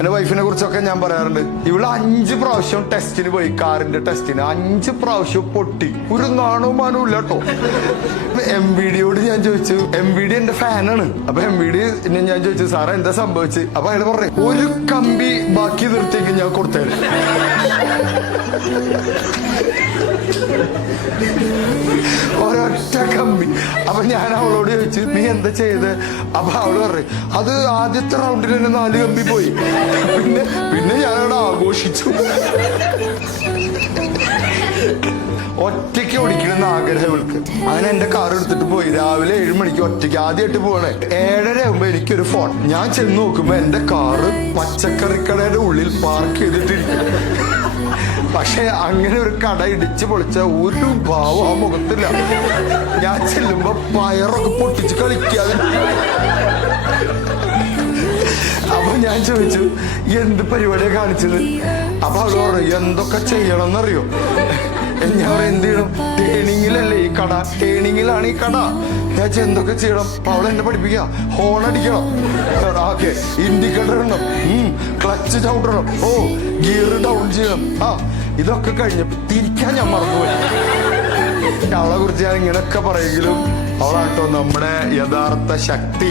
എന്റെ വൈഫിനെ കുറിച്ചൊക്കെ ഞാൻ പറയാറുണ്ട്. ഇവൾ അഞ്ച് പ്രാവശ്യം ടെസ്റ്റിന് പോയി കാറിന്റെ ടെസ്റ്റിന് അഞ്ച് പ്രാവശ്യം പൊട്ടി. ഒരു നാണോ മാനോ ഇല്ല കേട്ടോ. എം വി ഡിയോട് ഞാൻ ചോദിച്ചു. എം വി ഡി എന്റെ ഫാനാണ് അപ്പൊ എം വി ഡി ഞാൻ ചോദിച്ചു സാറേ എന്താ സംഭവിച്ചു അപ്പൊ അയാൾ പറഞ്ഞു ഒരു കമ്പി ബാക്കി നിർത്തിയേക്ക് ഞാൻ കൊടുത്തേരും. അപ്പൊ ഞാൻ അവളോട് ചോദിച്ചു നീ എന്താ ചെയ്ത്? അപ്പൊ അവൾ പറഞ്ഞു അത് ആദ്യത്തെ റൗണ്ടിൽ തന്നെ നാല് കമ്പി പോയി. പിന്നെ പിന്നെ ഞാനവിടെ ആഘോഷിച്ചു. ഒറ്റയ്ക്ക് ഓടിക്കണമെന്ന് ആഗ്രഹം ഇവൾക്ക് അങ്ങനെ എന്റെ കാർ എടുത്തിട്ട് പോയി. രാവിലെ ഏഴ് മണിക്ക് ഒറ്റയ്ക്ക് ആദ്യമായിട്ട് പോകണേ ഏഴര ആകുമ്പോ എനിക്കൊരു ഫോൺ. ഞാൻ ചെന്ന് നോക്കുമ്പോ എന്റെ കാറ് പച്ചക്കറിക്കടയുടെ ഉള്ളിൽ പാർക്ക് ചെയ്തിട്ടിരിക്കും പക്ഷെ അങ്ങനെ ഒരു കട ഇടിച്ചു പൊളിച്ച ഒരു ഭാവം ആ മുഖത്തില്ല. ഞാൻ ചെല്ലുമ്പോ പയറൊക്കെ പൊട്ടിച്ച് കളിക്കാതെ. അപ്പൊ ഞാൻ ചോദിച്ചു എന്ത് പരിപാടിയാ കാണിച്ചത്? അപ്പൊ അവൾ പറഞ്ഞു എന്തൊക്കെ ചെയ്യണം എന്നറിയോ ഞാൻ എന്ത് ചെയ്യണം? ടേണിങ്ങിലല്ലേ ഈ കട? ടേണിങ്ങിലാണ് ഈ കട. ഞാൻ എന്തൊക്കെ ചെയ്യണം? അവൾ എന്നെ പഠിപ്പിക്കുക. ഹോൺ അടിക്കണം. ഓക്കെ. ഇൻഡിക്കേറ്റർ ഇടണം. ക്ലച്ച് ചവിട്ടണം. ഓ ഗിയർ ഡൗൺ ചെയ്യണം. ആ ഇതൊക്കെ കഴിഞ്ഞപ്പോ തിരിക്കാൻ ഞാൻ മറന്നുപോയി. അവളെ കുറിച്ച് ഞാൻ ഇങ്ങനെയൊക്കെ പറയെങ്കിലും അവളാട്ടോ നമ്മുടെ യഥാർത്ഥ ശക്തി.